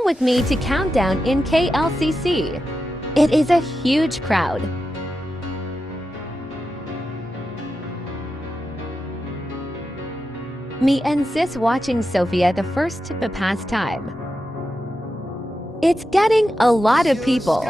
Come with me to Countdown in KLCC. It is a huge crowd. Me and sis watching Sophia the first to pass time. It's getting a lot of people.